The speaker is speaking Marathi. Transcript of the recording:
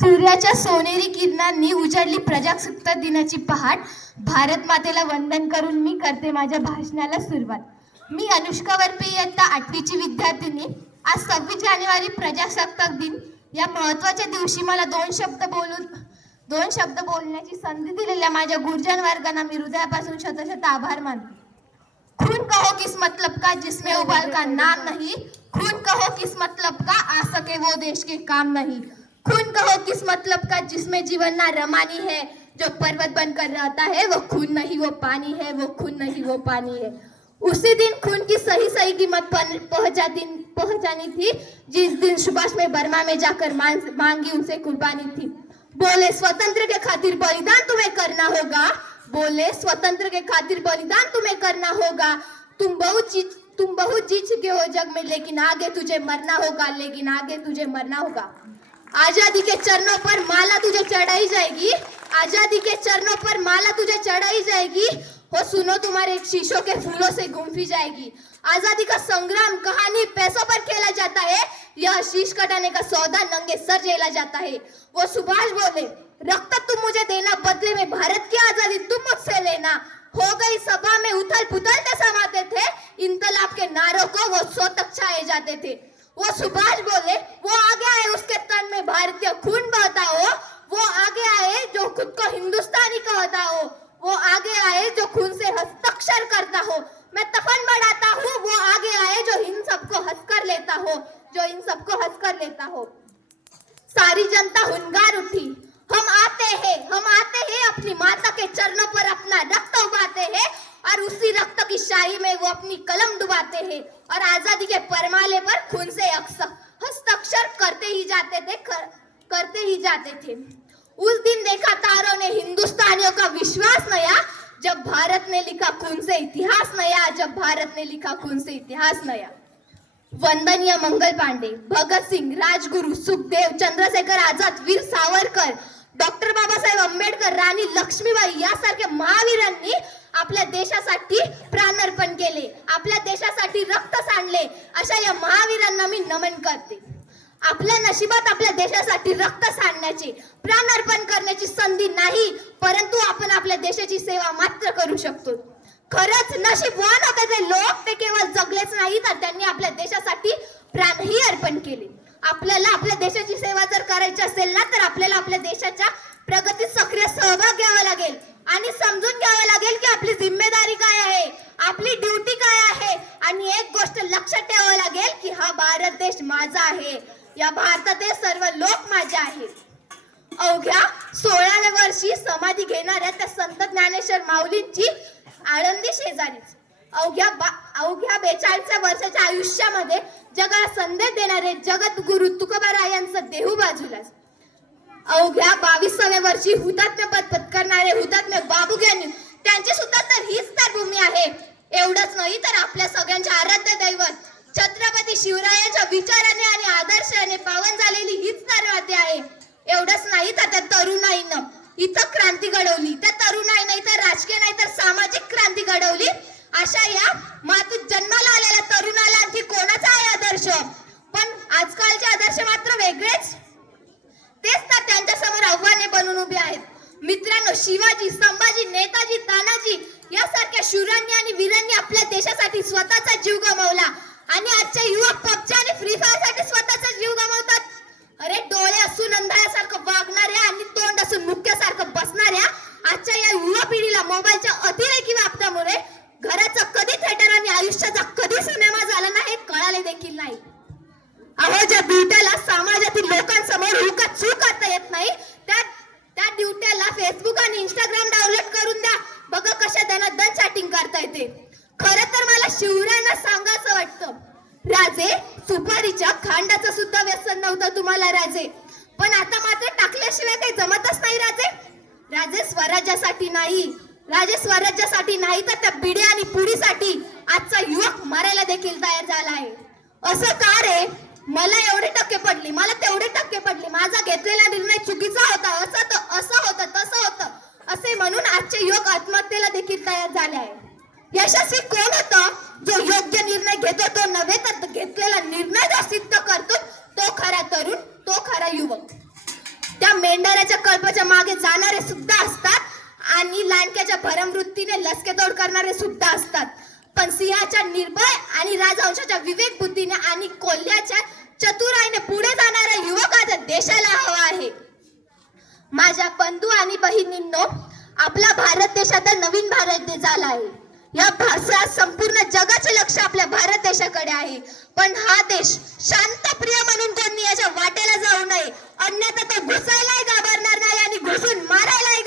सूर्याच्या सोनेरी किरणांनी उजळली प्रजासत्ताक दिनाची पहाट. भारत मातेला वंदन करून मी करते माझ्या भाषणाला सुरुवात. मी अनुष्का वरपे इयत्ता आठवीची विद्यार्थिनी. आज सव्वीस जानेवारी प्रजासत्ताक दिन. या महत्त्वाच्या दिवशी मला दोन शब्द बोलून दोन शब्द बोलण्याची संधी दिलेल्या माझ्या गुरुजन वर्गांना मी हृदयापासून शतशत आभार मानते. खून कहो किस मतलब का जिसमें उबाल का नाम नहीं. खून कहो किस मतलब का आ सके वो देश के काम नहीं. खून कहो किस मतलब का जिसमें जीवन ना रमानी है। जो पर्वत बनकर रहता है, वो खून नहीं, वो पानी है, वो खून नहीं, वो पानी है। उसी दिन खून की सही सही कीमत पहुँचा दिन, पहुंचानी थी। जिस दिन सुभाष में बर्मा में जाकर मांगी, उनसे कुर्बानी थी। बोले, स्वतंत्र के खातिर बलिदान तुम्हें करना होगा। बोले, स्वतंत्र के खातिर बलिदान तुम्हें करना होगा। तुम बहुत चीज़, तुम बहुत जीत चुके हो जग में, लेकिन आगे तुझे मरना होगा, लेकिन आगे तुझे मरना होगा। आज़ादी के चरणों पर माला तुझे चढ़ाई जाएगी। आज़ादी के चरणों पर माला तुझे चढ़ाई जाएगी। हो सुनो तुम्हारे शीशों के फूलों से गुम्फी जाएगी। आज़ादी का संग्राम, कहानी पैसों पर खेला जाता है। यह शीश कटाने का सौदा नंगे सर झेला जाता है। वो सुभाष बोले, रक्त तुम मुझे देना, बदले में भारत की आज़ादी तुम मुझसे लेना। हो गई सभा में उथल पुथल समाते थे। इंकलाब के नारों को वो सौ तक छाए जाते थे। वो सुभाष बोले, वो आगे आए उसके तन में भारतीय खून बहता हो, वो आगे आए जो खुद को हिंदुस्तानी कहता हो, वो आगे आए जो खून से हस्ताक्षर करता हो। मैं तपन बढ़ाता हूँ, वो आगे आए जो इन सबको हंस कर लेता हो, जो इन सबको हंस कर लेता हो। सारी जनता हुनगार उठी। हम आते हैं, हम आते हैं अपनी माता के चरणों पर अपना रक्त उगाते हैं और उसी रक्त की शाही में वो अपनी कलम डुबाते हैं। और आजादी के परमाले पर खून से अक्स- हस्ताक्षर करते ही जाते थे कर, करते ही जाते थे। उस दिन देखा तारों ने हिंदुस्तानियों का विश्वास नया जब भारत ने लिखा खून से इतिहास नया जब भारत ने लिखा खून से इतिहास नया। वंदनीय मंगल पांडे भगत सिंह राजगुरु सुखदेव चंद्रशेखर आझाद वीर सावरकर डॉक्टर बाबासाहेब आंबेडकर राणी लक्ष्मीबाई यासारख्या महावीरांनी आपल्या देशासाठी प्राणार्पण केले आपल्या देशासाठी रक्त सांडले अशा या महावीरांना मी नमन करते. आपल्या नशिबात आपल्या देशासाठी रक्त सांडण्याची प्राणार्पण करण्याची संधी नाही परंतु आपण आपल्या देशाची सेवा मात्र करू शकतो. खरंच नशीबवान होते ते लोक ते केवळ जगलेच नाही तर त्यांनी आपल्या देशासाठी प्राणही अर्पण केले. आपल्याला आपल्या देशाची सेवा जर करायची असेल ना तर आपल्याला आपल्या देशाच्या समजून लागेल की आपली जिम्मेदारी काय आहे? आपली ड्युटी काय आहे? आणि एक गोष्ट लक्षात ठेवावं लागेल की हा भारत देश माझा आहे. या भारतातील सर्व लोक माझे आहेत. अवघ्या सोळाव्या वर्षी समाधी घेणाऱ्या त्या संत ज्ञानेश्वर माऊलींची आळंदी शेजारीच. अवघ्या बा- अवघ्या बेचाळीसच्या वर्षाच्या आयुष्यामध्ये जगाला संदेश देणारे जगद्गुरु तुकोबाराय यांचं देहू बाजूलाच. अवघ्या बावीसाव्या वर्षी हुतात्म्य पद पत्करणारे हुतात्म्य बाबू यांनी त्यांची सुद्धा तर हीच तर भूमी आहे. एवढंच नाही तर आपल्या सगळ्यांचे आराध्य दैवत छत्रपती शिवरायांच्या विचाराने आणि आदर्शाने पावन झालेली हीच तर माती आहे. एवढंच नाही तर त्या तरुणाईनं इथं क्रांती घडवली त्या तरुणाईनं तर राजकीय नाही तर सामाजिक क्रांती घडवली. अशा या मातूत जन्माला आलेल्या तरुणाला आणखी कोणाचा आहे आदर्श? पण आजकालचे आदर्श मात्र वेगळेच. उभे आहेत. मित्रांनो शिवाजी संभाजी नेताजी तानाजी यासारख्या शूरांनी आणि वीरांनी आपल्या देशासाठी स्वतःचा जीव गमावला. आणि आजच्या युवक पबजी फेसबुक आणि इंस्टाग्राम डाउनलोड करून द्या. बघा कशा त्यांना दन चॅटिंग करता येते. खर तर मला शिवरायांना सांगायचं वाटतं. राजे सुपारीच्या खांडाचं सुद्धा व्यसन नव्हतं तुम्हाला राजे. पण आता मात्र टाकल्याशिवाय काही जमतच नाही राजे. राजे स्वराज्यासाठी नाही. राजे स्वराज्यासाठी नाही तर त्या बिडी आणि पुडीसाठी आजचा युवक मारायला देखील तयार झाला आहे. असं का रे? मला एवढे टक्के पडली मला तेवढे टक्के पडले. माझा घेतलेला निर्णय चुकीचा होता असं तर असं होतं तसं होतं असे म्हणून आजचे योग आत्महत्येला देखील तयार झाले आहे. यशस्वी कोण होता? जो योग्य निर्णय घेतो तो नव्हे तर घेतलेला निर्णय जो सिद्ध करतो तो खरा तरुण तो खरा युवक. त्या मेंढऱ्याच्या कल्पाच्या मागे जाणारे सुद्धा असतात आणि लांडक्याच्या भरमवृत्तीने लसकेतोड करणारे सुद्धा असतात. पण सिंहाच्या निर्भय आणि राजवंशाच्या विवेक बुद्धीने आणि कोल्ह्याच्या चतुराईने पुढे जाणारा युवक आता देशाला हवा आहे. माझ्या बंधू आणि बहिणींनो आपला भारत देश नवीन भारत देश झाला आहे. या भारतात संपूर्ण जगाचे लक्ष आपल्या भारत देशाकडे आहे. पण हा देश शांत प्रिय म्हणून कोणी याच्या वाटेला जाऊ नये. अन्यथा तो घुसायलाही घाबरणार नाही आणि घुसून मारायलाही